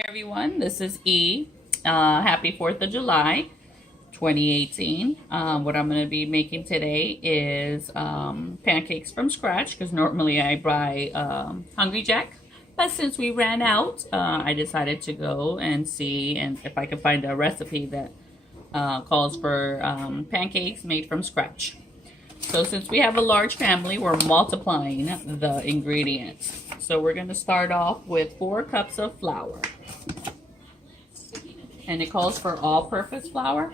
Hi everyone, this is E. Happy 4th of July 2018. What I'm going to be making today is pancakes from scratch because normally I buy Hungry Jack. But since we ran out, I decided to go and see if I could find a recipe that calls for pancakes made from scratch. So since we have a large family, we're multiplying the ingredients. So we're going to start off with 4 cups of flour. And it calls for all-purpose flour.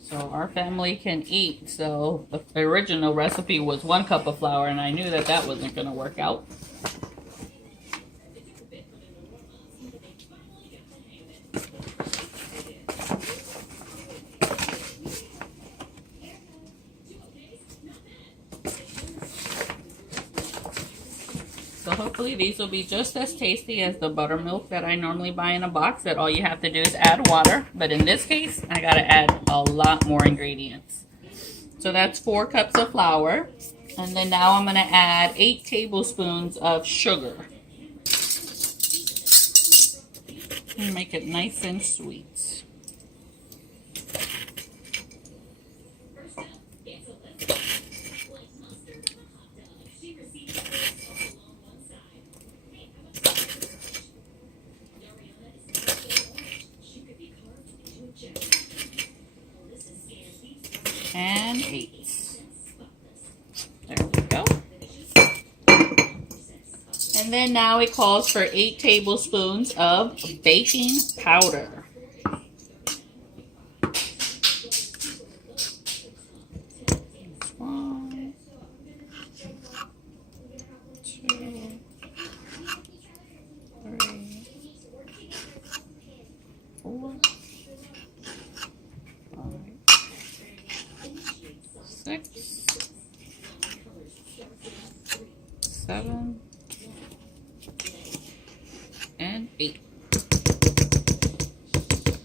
So our family can eat. So the original recipe was 1 cup of flour, and I knew that that wasn't going to work out. So hopefully these will be just as tasty as the buttermilk that I normally buy in a box, that all you have to do is add water. But in this case, I gotta add a lot more ingredients. So that's 4 cups of flour. And then now I'm gonna add 8 tablespoons of sugar. And make it nice and sweet. And 8. There we go. And then now it calls for 8 tablespoons of baking powder. One, 2, 3, 4, 6, 7, and 8.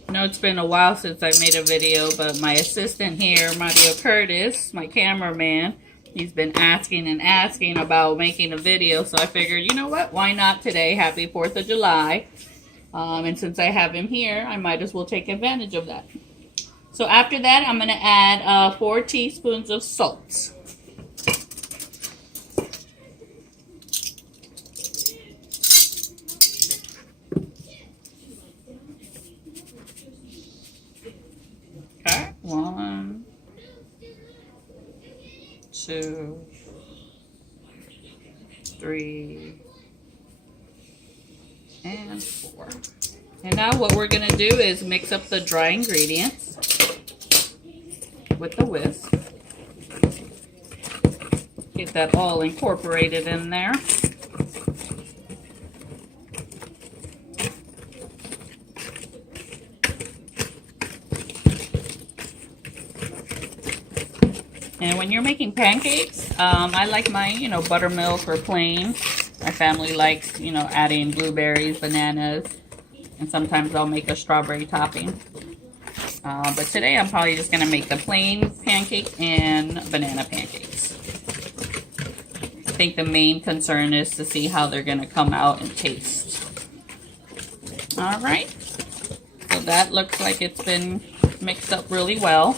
I know it's been a while since I made a video, but my assistant here, Mario Curtis, my cameraman, he's been asking and asking about making a video, so I figured, you know what, why not today? Happy 4th of July. And since I have him here, I might as well take advantage of that. So after that, I'm going to add 4 teaspoons of salt. Okay, 1, 2, 3, and 4. And now what we're going to do is mix up the dry ingredients with the whisk. Get that all incorporated in there. And when you're making pancakes, I like mine, buttermilk or plain. My family likes, adding blueberries, bananas, and sometimes I'll make a strawberry topping. But today I'm probably just going to make the plain pancake and banana pancakes. I think the main concern is to see how they're going to come out and taste. Alright, so that looks like it's been mixed up really well.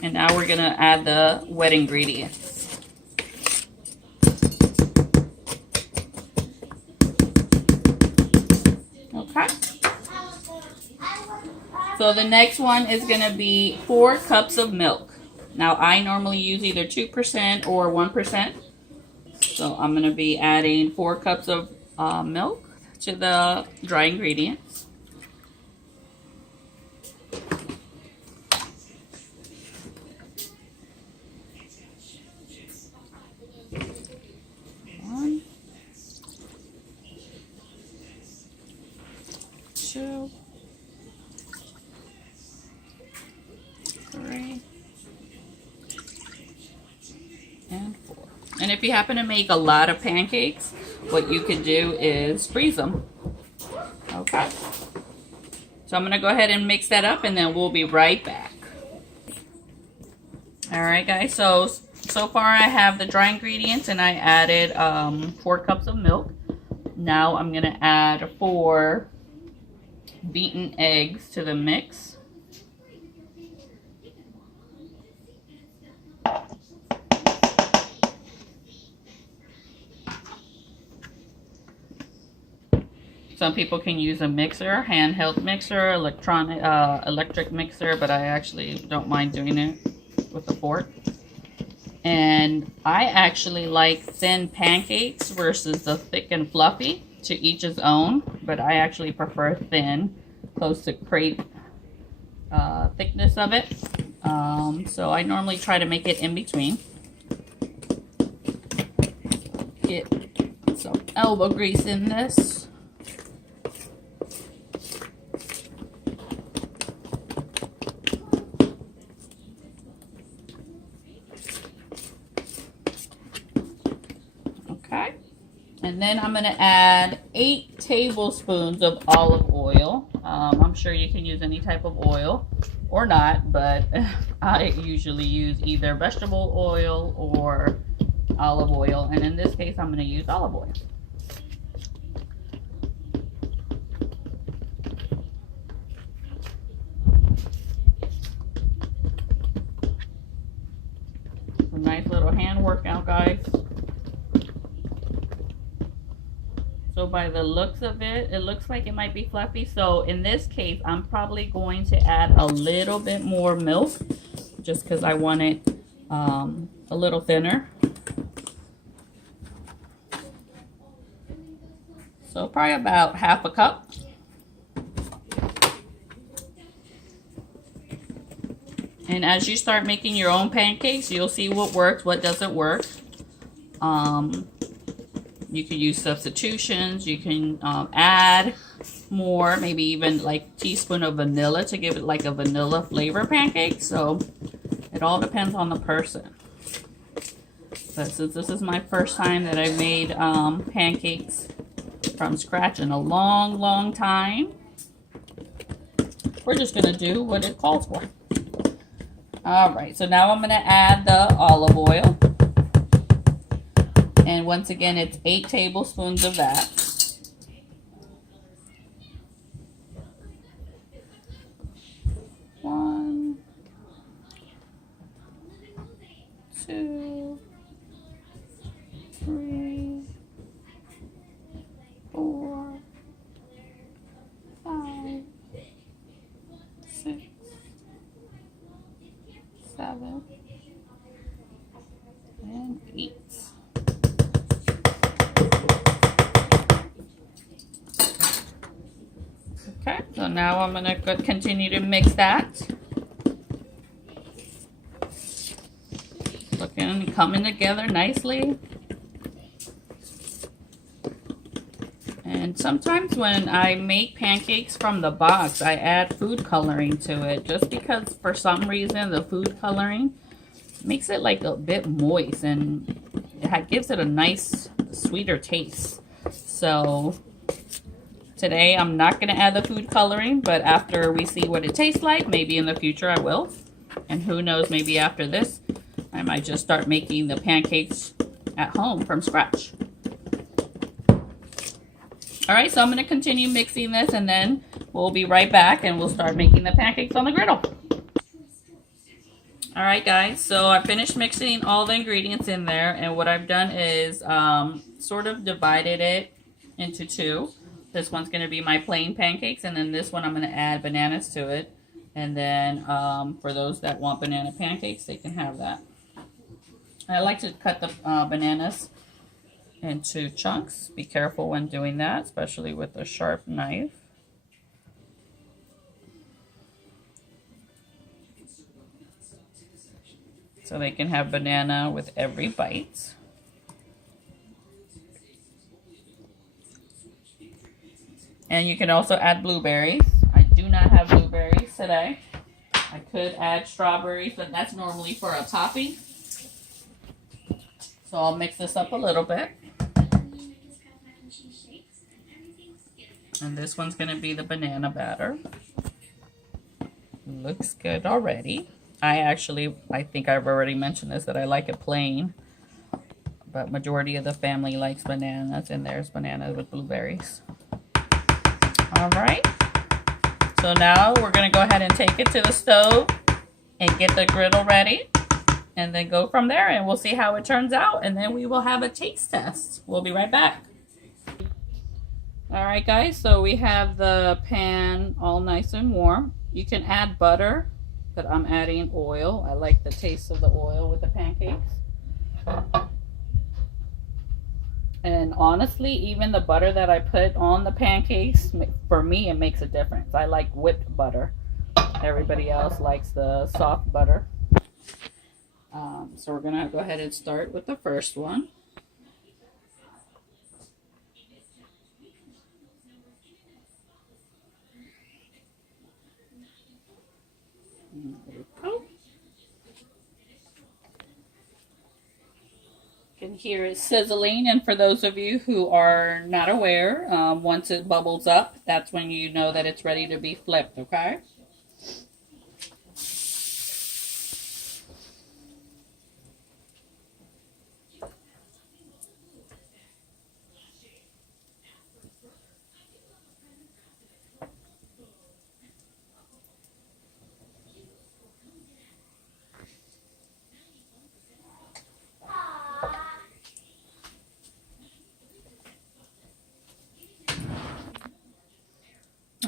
And now we're going to add the wet ingredients. Okay. So the next one is going to be 4 cups of milk. Now I normally use either 2% or 1%. So I'm going to be adding 4 cups of milk to the dry ingredients. One, 2, 3, and 4. And if you happen to make a lot of pancakes, what you could do is freeze them. Okay. So I'm going to go ahead and mix that up, and then we'll be right back. Alright guys, so So far I have the dry ingredients and I added 4 cups of milk. Now I'm going to add 4 beaten eggs to the mix. Some people can use a mixer, handheld mixer, electric mixer, but I actually don't mind doing it with a fork. And I actually like thin pancakes versus the thick and fluffy. To each his own, but I actually prefer thin, close to crepe thickness of it. So I normally try to make it in between. Get some elbow grease in this. Okay. And then I'm going to add 8 tablespoons of olive oil. I'm sure you can use any type of oil or not, but I usually use either vegetable oil or olive oil. And in this case, I'm going to use olive oil. It's a nice little hand workout, guys. So by the looks of it, it looks like it might be fluffy. So in this case, I'm probably going to add a little bit more milk just because I want it a little thinner. So probably about half a cup. And as you start making your own pancakes, you'll see what works, what doesn't work. You can use substitutions. You can add more, maybe even like a teaspoon of vanilla to give it like a vanilla flavor pancake. So it all depends on the person. But since this is my first time that I've made pancakes from scratch in a long, long time, we're just going to do what it calls for. All right, so now I'm going to add the olive oil. And once again, it's 8 tablespoons of that. One, two, three, 4, 5, 6, 7, and 8. Okay, so now I'm going to continue to mix that. Looking, coming together nicely. And sometimes when I make pancakes from the box, I add food coloring to it. Just because for some reason the food coloring makes it like a bit moist and it gives it a nice sweeter taste. So today I'm not going to add the food coloring, but after we see what it tastes like, maybe in the future I will. And who knows, maybe after this, I might just start making the pancakes at home from scratch. All right, so I'm going to continue mixing this and then we'll be right back and we'll start making the pancakes on the griddle. All right, guys, so I finished mixing all the ingredients in there, and what I've done is sort of divided it into 2. This one's going to be my plain pancakes, and then this one I'm going to add bananas to it. And then for those that want banana pancakes, they can have that. I like to cut the bananas into chunks. Be careful when doing that, especially with a sharp knife. So they can have banana with every bite. And you can also add blueberries. I do not have blueberries today. I could add strawberries, but that's normally for a topping. So I'll mix this up a little bit. And this one's going to be the banana batter. Looks good already. I think I've already mentioned this, that I like it plain. But majority of the family likes bananas, and there's bananas with blueberries. All right. So now we're going to go ahead and take it to the stove and get the griddle ready. And then go from there, and we'll see how it turns out. And then we will have a taste test. We'll be right back. All right, guys. So we have the pan all nice and warm. You can add butter, but I'm adding oil. I like the taste of the oil with the pancakes. And honestly, even the butter that I put on the pancakes, for me, it makes a difference. I like whipped butter. Everybody else likes the soft butter. So we're going to go ahead and start with the first one. There we go. You can hear it sizzling, and for those of you who are not aware, once it bubbles up, that's when you know that it's ready to be flipped, okay?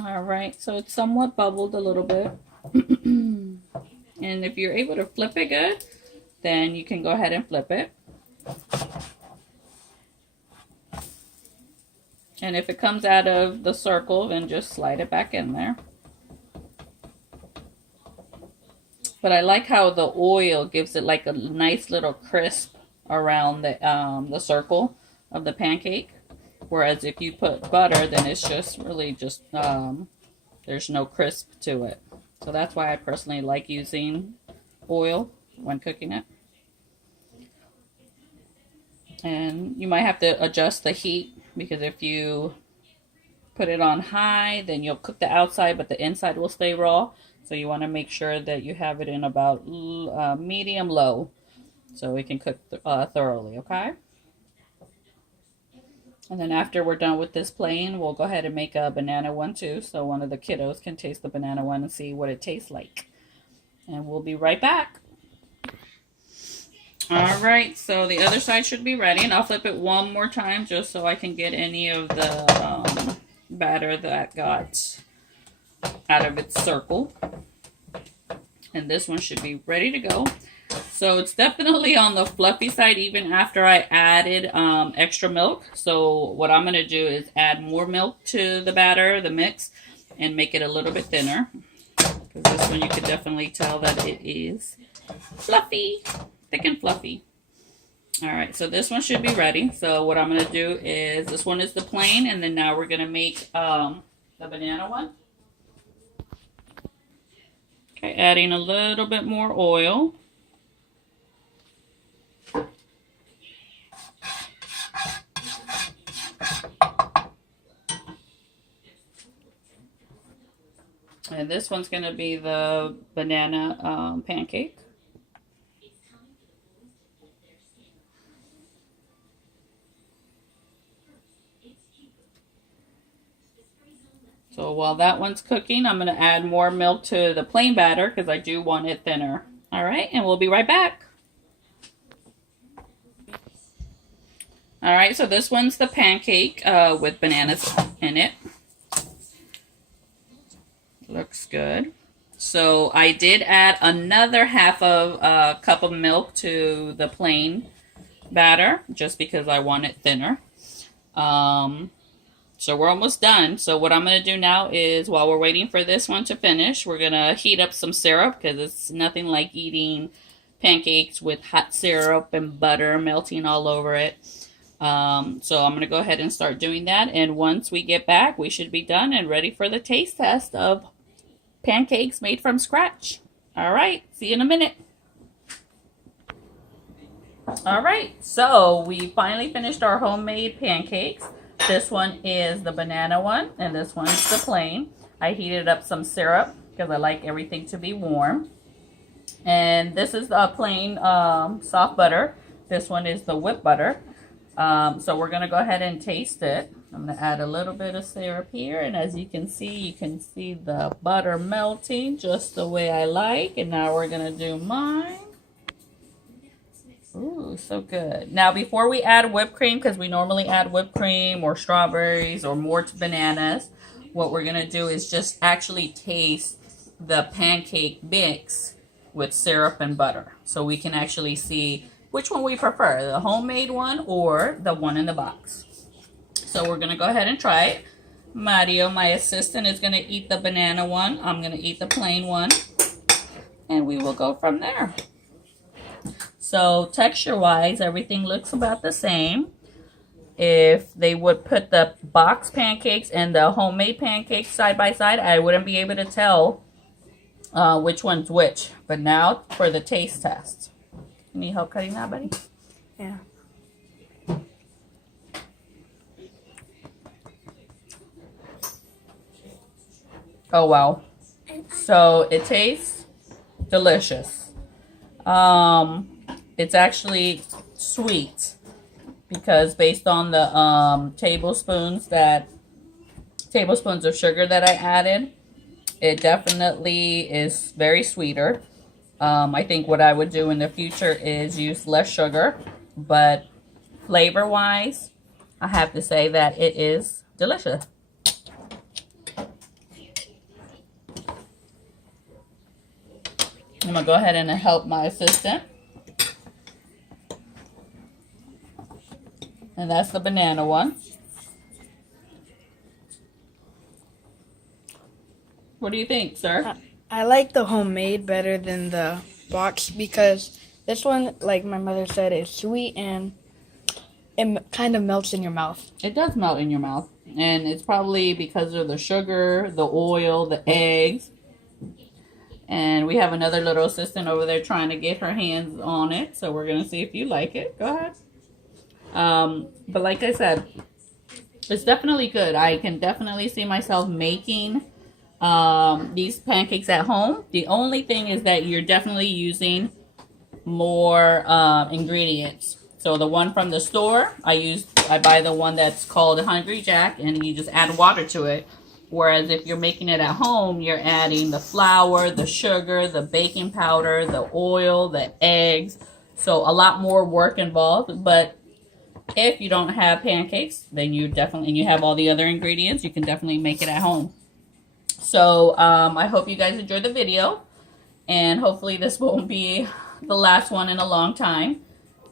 All right, so it's somewhat bubbled a little bit. And if you're able to flip it good, then you can go ahead and flip it. And if it comes out of the circle, then just slide it back in there. But I like how the oil gives it like a nice little crisp around the circle of the pancake. Whereas if you put butter, then it's just really just, there's no crisp to it. So that's why I personally like using oil when cooking it. And you might have to adjust the heat, because if you put it on high, then you'll cook the outside, but the inside will stay raw. So you want to make sure that you have it in about medium low, so it can cook thoroughly, okay? And then after we're done with this plain, we'll go ahead and make a banana one too, so one of the kiddos can taste the banana one and see what it tastes like. And we'll be right back. All right, so the other side should be ready, and I'll flip it one more time just so I can get any of the batter that got out of its circle. And this one should be ready to go. So it's definitely on the fluffy side even after I added extra milk. So what I'm going to do is add more milk to the batter, the mix, and make it a little bit thinner. Because this one you can definitely tell that it is fluffy, thick and fluffy. All right, so this one should be ready. So what I'm going to do is, this one is the plain, and then now we're going to make the banana one. Okay, adding a little bit more oil. And this one's going to be the banana pancake. So while that one's cooking, I'm going to add more milk to the plain batter because I do want it thinner. All right, and we'll be right back. All right, so this one's the pancake with bananas in it. Looks good. So I did add another half of a cup of milk to the plain batter just because I want it thinner. So we're almost done. So what I'm going to do now is, while we're waiting for this one to finish, we're going to heat up some syrup because it's nothing like eating pancakes with hot syrup and butter melting all over it. So I'm going to go ahead and start doing that. And once we get back, we should be done and ready for the taste test of pancakes made from scratch. All right, see you in a minute. All right, so we finally finished our homemade pancakes. This one is the banana one, and this one's the plain. I heated up some syrup because I like everything to be warm. And this is the plain soft butter. This one is the whipped butter. So we're going to go ahead and taste it. I'm going to add a little bit of syrup here. And as you can see the butter melting just the way I like. And now we're going to do mine. Ooh, so good. Now, before we add whipped cream, because we normally add whipped cream or strawberries or more bananas, what we're going to do is just actually taste the pancake mix with syrup and butter. So we can actually see which one we prefer, the homemade one or the one in the box. So we're going to go ahead and try it. Mario, my assistant, is going to eat the banana one. I'm going to eat the plain one. And we will go from there. So texture-wise, everything looks about the same. If they would put the box pancakes and the homemade pancakes side by side, I wouldn't be able to tell which one's which. But now for the taste test. Need help cutting that, buddy? Yeah. Oh, wow. So it tastes delicious. It's actually sweet because based on the tablespoons of sugar that I added, it definitely is very sweeter. I think what I would do in the future is use less sugar, but flavor-wise, I have to say that it is delicious. I'm going to go ahead and help my assistant. And that's the banana one. What do you think, sir? I like the homemade better than the box because this one, like my mother said, is sweet and it kind of melts in your mouth. It does melt in your mouth. And it's probably because of the sugar, the oil, the eggs. And we have another little assistant over there trying to get her hands on it. So we're going to see if you like it. Go ahead. But like I said, it's definitely good. I can definitely see myself making these pancakes at home. The only thing is that you're definitely using more ingredients. So the one from the store, I buy the one that's called Hungry Jack, and you just add water to it. Whereas if you're making it at home, you're adding the flour, the sugar, the baking powder, the oil, the eggs. So a lot more work involved. But if you don't have pancakes, then you have all the other ingredients, you can definitely make it at home. So I hope you guys enjoyed the video. And hopefully this won't be the last one in a long time.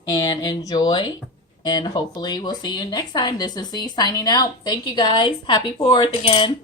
And enjoy. And hopefully we'll see you next time. This is C signing out. Thank you guys. Happy 4th again.